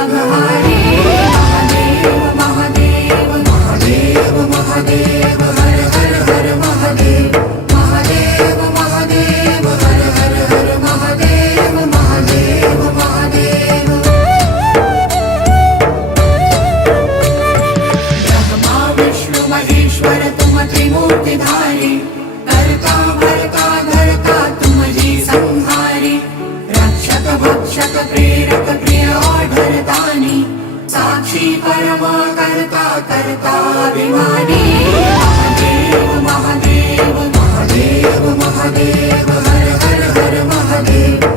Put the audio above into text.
विघ्नराघहारी महादेव महादेव महादेव महादेव हर हर हर महादेव महादेव महादेव हर हर हर महादेव महादेव महादेव ब्रह्मा विष्णु महेश्वर तुम त्रिमूर्तिधारी करता भरता धरता तुम जी संहारी रक्षक भक्षक प्रेरक प्रिय आढरतानी साक्षी परमा करता करता अभिमानी महादेव महादेव महादेव महादेव हर हर हर महादेव